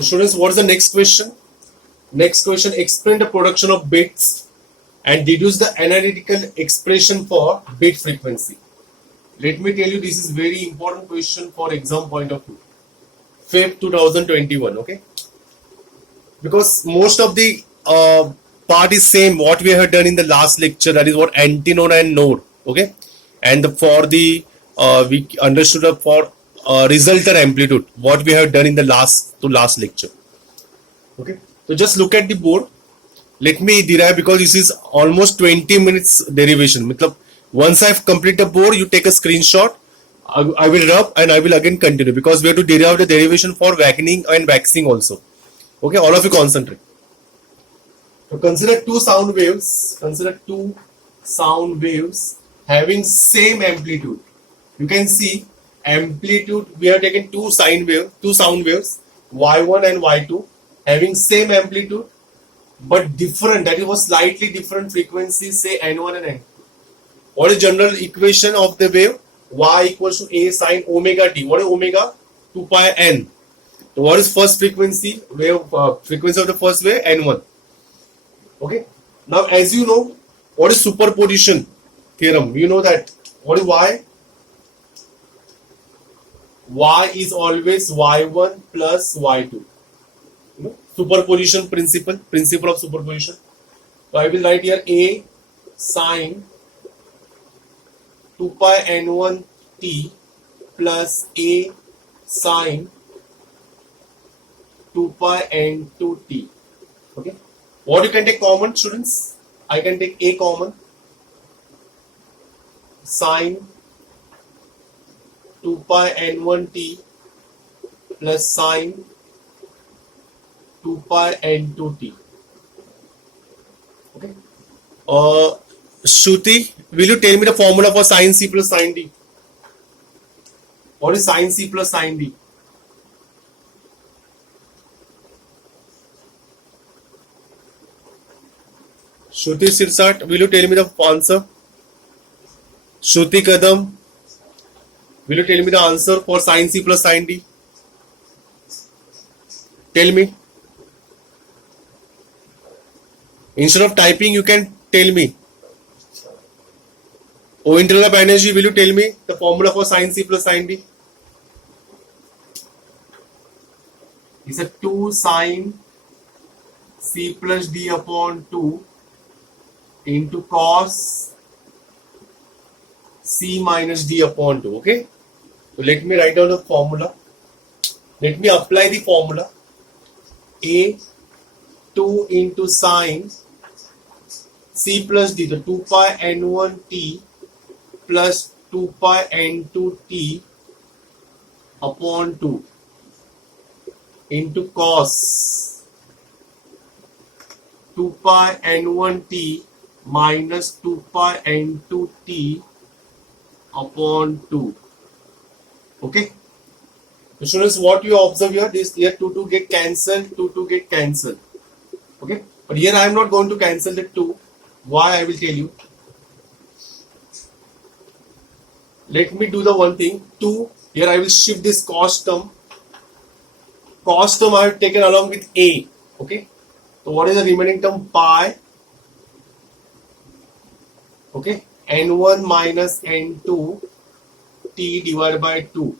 Students, what is the next question? Next question, explain the production of bits and deduce the analytical expression for bit frequency. Let me tell you, this is very important question for exam point of view. Feb 2021, okay? Because most of the part is same what we have done in the last lecture, that is what antinode and node, okay? And for the we understood for resultant amplitude, what we have done in the last lecture, okay? So just look at the board. Let me derive, because this is almost 20 minutes derivation. Once I've completed the board, you take a screenshot. I will rub and I will again continue, because we have to derive the derivation for vacuuming and waxing also. Okay, all of you concentrate. So consider two sound waves. Consider two sound waves having same amplitude. You can see amplitude. We have taken two sound waves, Y1 and Y2, having same amplitude but different. That was slightly different frequencies. Say N1 and N2. What is general equation of the wave? Y equals to A sine omega t. What is omega? 2 pi n. So what is first frequency? Frequency of the first wave? N1. Okay. Now, as you know, what is superposition theorem? You know that. What is Y? Y is always Y1 plus Y2. You know, superposition principle of superposition. So I will write here A sine 2 pi n1 t plus A sine 2 pi n2 t. Okay. What you can take common, students? I can take A common. Sine 2 pi n1 t plus sine 2 pi n2 t. Okay. Shruti, will you tell me the formula for sin C plus sin D? What is sin C plus sin D? Shruti Sirsat, will you tell me the answer? Shruti Kadam, will you tell me the answer for sin C plus sin D? Tell me. Instead of typing, you can tell me. O internal energy, will you tell me the formula for sin C plus sin D? It's a 2 sin C plus D upon 2 into cos C minus D upon 2. Okay. So let me write down the formula. Let me apply the formula. A 2 into sin C plus D, the 2 pi n1 t plus 2 pi n2 t upon 2 into cos 2 pi n1 t minus 2 pi n2 t upon 2. Okay. So students, what you observe here, this here 2 get cancelled, 2 get cancelled. Okay. But here I am not going to cancel the 2. Why? I will tell you. Let me do the one thing. 2. Here I will shift this cos term. Cos term I have taken along with A. Okay. So what is the remaining term? Pi. Okay. N1 minus N2 t divided by 2.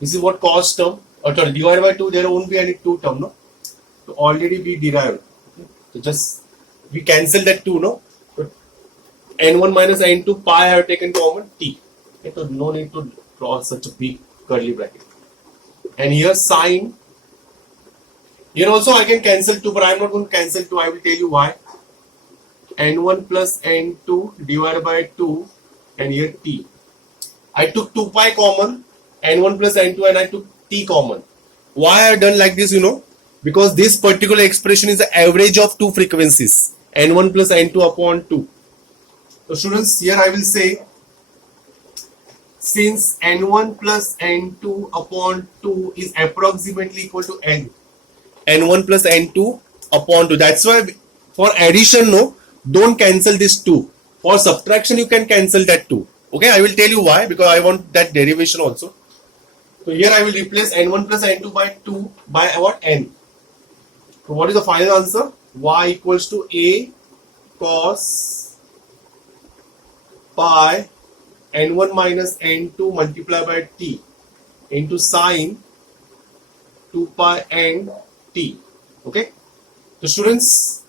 This is what cos term. Sorry, divided by 2. There won't be any 2 term, no. So already we derived. Okay. So just we cancel that 2, no. So N1 minus N2 pi I have taken common t. Okay, so no need to draw such a big curly bracket. And here sine. Here also I can cancel 2, but I am not going to cancel 2. I will tell you why. N1 plus N2 divided by 2 and here t. I took 2 pi common, N1 plus N2, and I took t common. Why I have done like this, you know? Because this particular expression is the average of two frequencies, N1 plus N2 upon 2. So students, here I will say, since N1 plus N2 upon 2 is approximately equal to N1 plus N2 upon 2. That's why for addition, no, don't cancel this 2. For subtraction, you can cancel that 2. Okay, I will tell you why, because I want that derivation also. So here I will replace n1 plus n2 by 2 by what? N. So what is the final answer? Y equals to a cos pi n1 minus n2 multiplied by t into sine 2 pi n t. Okay. So students,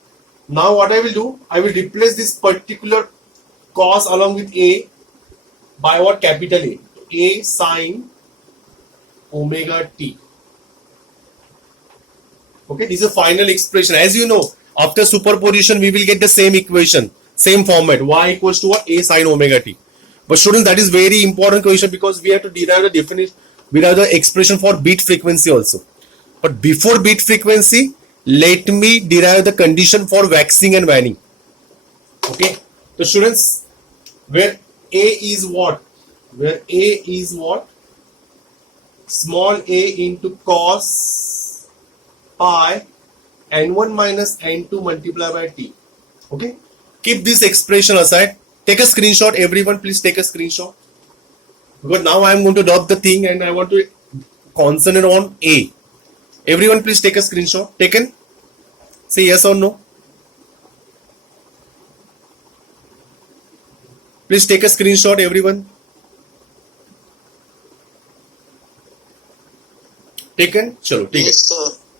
now what I will do, I will replace this particular cos along with a by what? Capital A. A sine omega t. Okay, this is a final expression. As you know, after superposition, we will get the same equation, same format. Y equals to what? A sine omega t. But students, that is very important question because we have to derive the definition, derive the expression for bit frequency also. But before bit frequency, let me derive the condition for waxing and waning. Okay, so students, where A is what? Where A is what? Small a into cos pi n1 minus n2 multiplied by t. Okay, keep this expression aside. Take a screenshot. Everyone, please take a screenshot. Because now I am going to drop the thing and I want to concentrate on A. Everyone, please take a screenshot. Taken? Say yes or no. Please take a screenshot, everyone. Taken? Chalo, take it.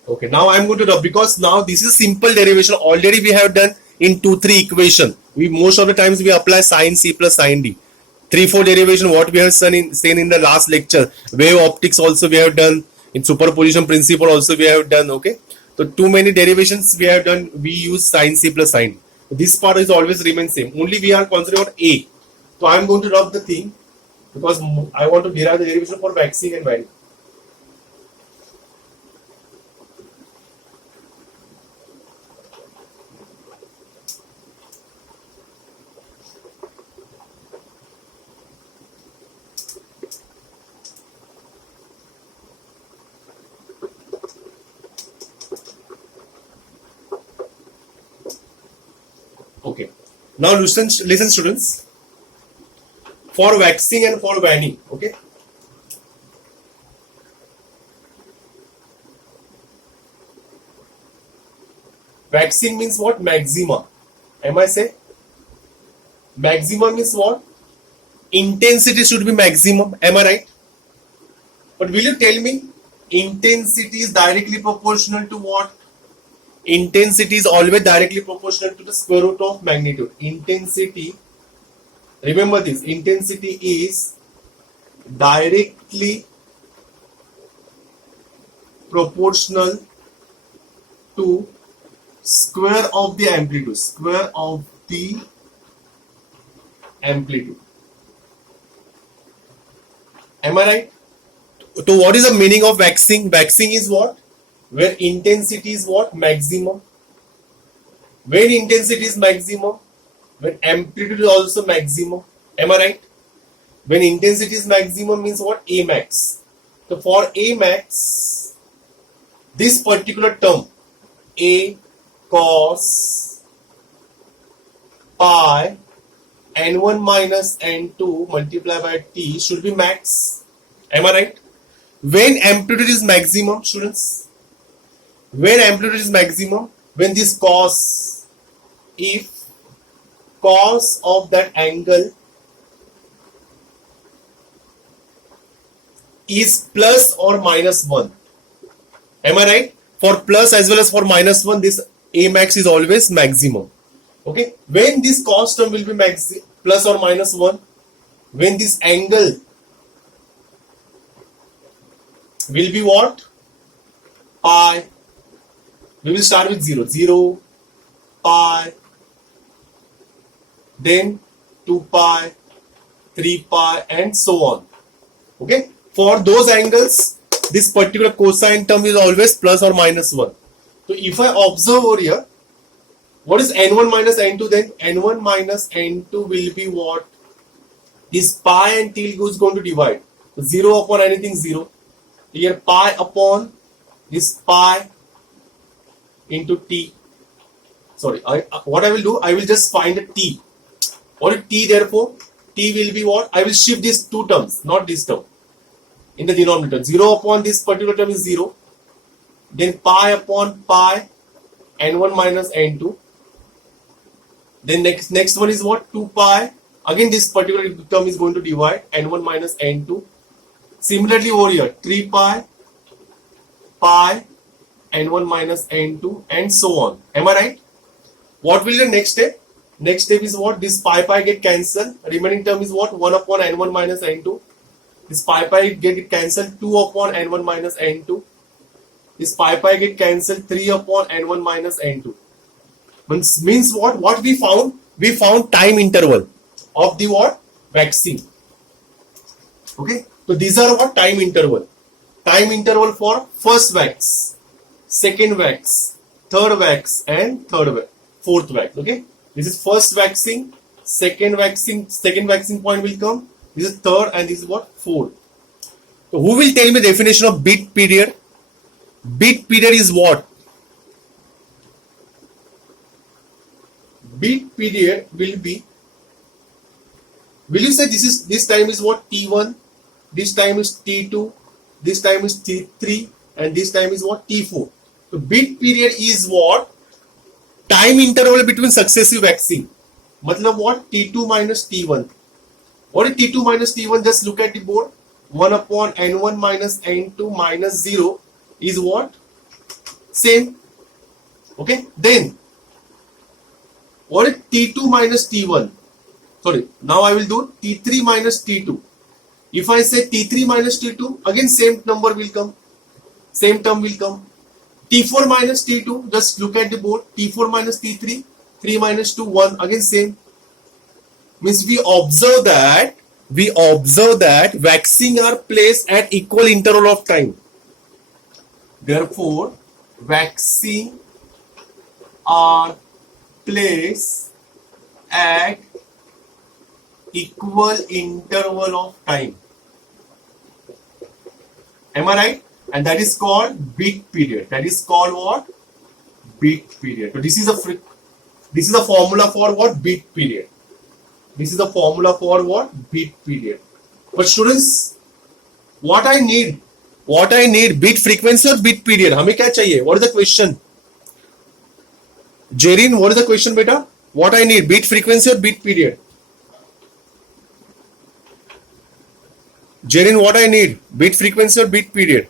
Okay, now I am going to drop because now this is simple derivation. Already we have done in 2-3 equation. We most of the times we apply sin C plus sin D. 3-4 derivation what we have seen in the last lecture. Wave optics also we have done. In superposition principle also we have done. Okay, so too many derivations we have done. We use sin C plus sin D. This part is always remain same. Only we are considering A. So I am going to drop the thing because I want to derive the derivation for waxing and waning. Okay. Now listen students. For waxing and for waning. Okay. Waxing means what? Maxima. Am I say? Maximum means what? Intensity should be maximum. Am I right? But will you tell me intensity is directly proportional to what? Intensity is always directly proportional to the square root of magnitude. Intensity, remember this, intensity is directly proportional to square of the amplitude. Square of the amplitude. Am I right? So what is the meaning of waxing? Waxing is what? Where intensity is what? Maximum. When intensity is maximum, when amplitude is also maximum. Am I right? When intensity is maximum means what? A max. So for A max, this particular term, A cos pi n1 minus n2 multiplied by t should be max. Am I right? When amplitude is maximum, students, when amplitude is maximum, when this cos, if cos of that angle is plus or minus 1. Am I right? For plus as well as for minus 1, this A max is always maximum. Okay. When this cos term will be plus or minus 1, when this angle will be what? Pi. We will start with 0. 0, pi, then 2 pi, 3 pi, and so on. Okay. For those angles, this particular cosine term is always plus or minus 1. So if I observe over here, what is n1 minus n2 then? n1 minus n2 will be what? This pi and t is going to divide. So 0 upon anything 0. Here pi upon this pi into t. Sorry, what I will do, I will just find a t. What is t therefore? T will be what? I will shift these two terms, not this term. in the denominator. 0 upon this particular term is 0. Then pi upon pi n1 minus n2. Then next one is what? 2 pi. Again this particular term is going to divide n1 minus n2. Similarly over here 3 pi n1 minus n2 and so on. Am I right? What will the next step? Next step is what? This pi get cancelled. Remaining term is what? 1 upon n1 minus n2. This pi get cancelled. 2 upon n1 minus n2. This pi get cancelled. 3 upon n1 minus n2. Means what? What we found? We found time interval of the what? Waxing. Okay. So these are what? Time interval. Time interval for first wax, second wax, third wax, and fourth wax. Okay. This is first waxing, second waxing point will come. This is third, and this is what? Fourth. So who will tell me the definition of bit period? Bit period is what? Bit period will be. Will you say this time is what? T1. This time is T2. This time is T3, and this time is what? T4. So bit period is what? Time interval between successive waxing. Matlab what? T2 minus T1. What is T2 minus T1? Just look at the board. 1 upon N1 minus N2 minus 0 is what? Same. Okay. Then what is T2 minus T1? Sorry. Now I will do T3 minus T2. If I say T3 minus T2, again same number will come. Same term will come. T4 minus T2, just look at the board. T4 minus T3, 3 minus 2, 1. Again same. Means we observe that waxing are placed at equal interval of time. Therefore, waxing are placed at equal interval of time. Am I right? And that is called bit period. That is called what? Bit period. So this is a formula for what? Bit period. This is the formula for what? Bit period. But students, what I need bit frequency or bit period? हमें क्या चाहिए? What is the question? Jerin, what is the question, beta? What I need, bit frequency or bit period? Jerin, what I need, bit frequency or bit period?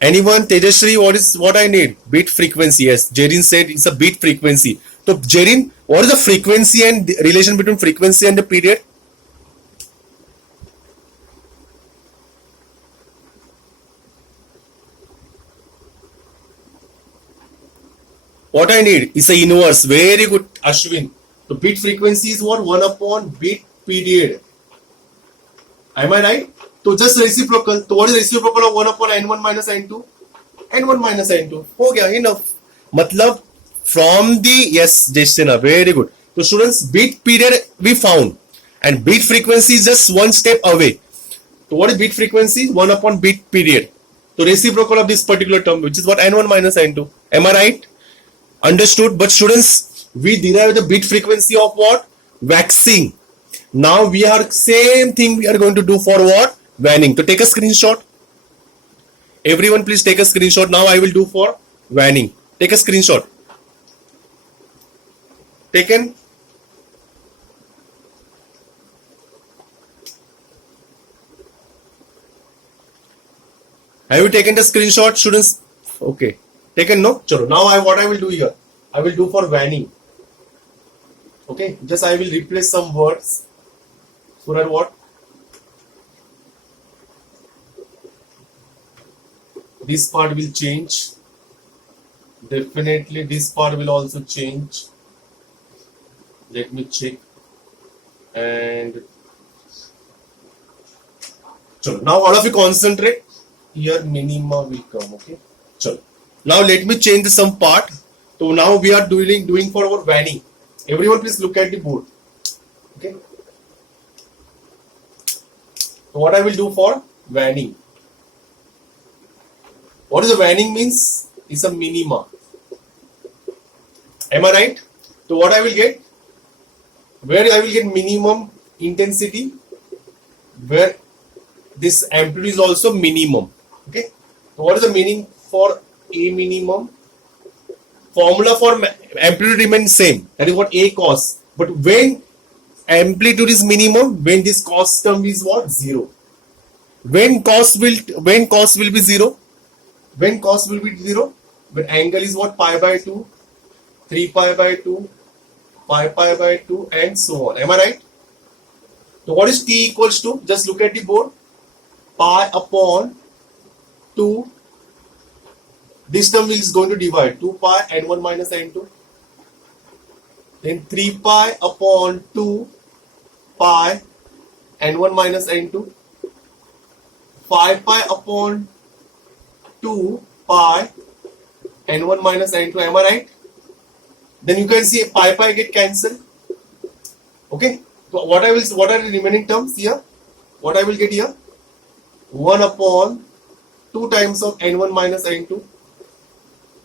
Anyone? Tejashree, what I need? Bit frequency. Yes, Jerin said it's a bit frequency. So Jerin, what is the frequency and the relation between frequency and the period? What I need is a inverse. Very good, Ashwin. So bit frequency is what? 1 upon bit period. Am I right? So just reciprocal. So what is reciprocal of 1 upon n1 minus n2? n1 minus n2. हो गया, enough. मतलब from the, yes, Jeshna, very good. So students, bit period we found, and bit frequency is just one step away. So what is bit frequency? 1 upon bit period. So reciprocal of this particular term, which is what? n1 minus n2. Am I right? Understood? But students, we derive the bit frequency of what? Waxing. Now we are same thing we are going to do for what? Vanning. So take a screenshot. Everyone please take a screenshot. Now I will do for vanning. Take a screenshot. Taken? Have you taken the screenshot, students? Okay. Taken, no? Chalo. Now what I will do here? I will do for vanning. Okay. Just I will replace some words. So that what? This part will change. Definitely this part will also change. Let me check. And chalo. Now all of you concentrate. Here minima will come. Okay. Chalo. Now let me change some part. So now we are doing for our vanning. Everyone please look at the board. Okay. So what I will do for vanning? What is the vanning means? It's a minima. Am I right? So what I will get? Where I will get minimum intensity? where this amplitude is also minimum. Okay, so what is the meaning for A minimum? Formula for amplitude remains same, that is what A cos, but when amplitude is minimum, when this cos term is what? 0. When cos will be 0? When cos will be 0? When angle is what? Pi by 2, 3 pi by 2, 5 pi by 2, and so on. Am I right? So what is t equals to? Just look at the board. Pi upon 2. This term is going to divide 2 pi n1 minus n2. Then 3 pi upon 2 pi n1 minus n2. 5 pi upon 2 pi n1 minus n2. Am I right? Then you can see pi get cancelled. Okay. So what are the remaining terms here? What I will get here? 1 upon 2 times of n1 minus n2.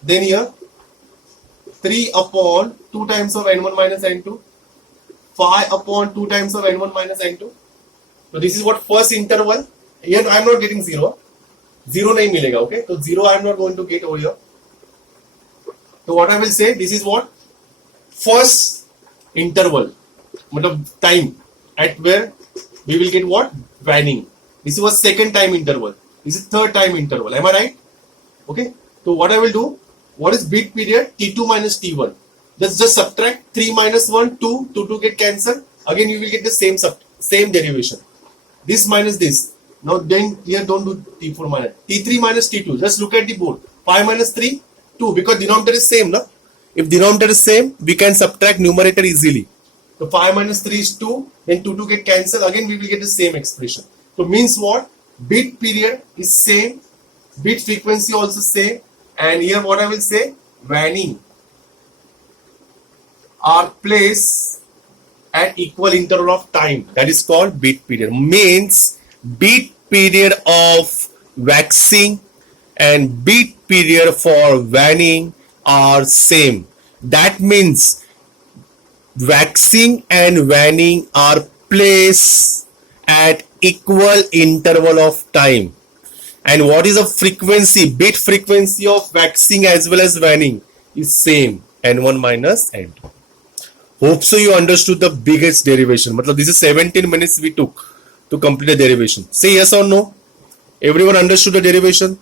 Then here 3 upon 2 times of n1 minus n2. 5 upon 2 times of n1 minus n2. So this is what first interval. Here I am not getting 0. 0 nahi milega. Okay. So 0 I am not going to get over here. So what I will say, this is what first interval, time at where we will get what? Waning. This was second time interval. This is third time interval. Am I right? Okay. So what I will do, what is bit period? T2 minus T1. Just subtract 3 minus 1, 2, 2 get cancelled. Again you will get the same derivation. This minus this. Now then here don't do T4 minus. T3 minus T2. Just look at the board. 5 minus 3, 2, because denominator is same. No? If denominator is same, we can subtract numerator easily. So 5 minus 3 is 2, then 2 get cancelled. Again we will get the same expression. So means what? Bit period is same, bit frequency also same, and here what I will say, waning are placed at equal interval of time. That is called bit period. Means bit period of waxing and bit period for waning are same. That means waxing and waning are placed at equal interval of time. And what is the frequency? Bit frequency of waxing as well as waning is same, n1 minus n2. Hope so you understood the biggest derivation. This is 17 minutes we took to complete the derivation. Say yes or no. Everyone understood the derivation?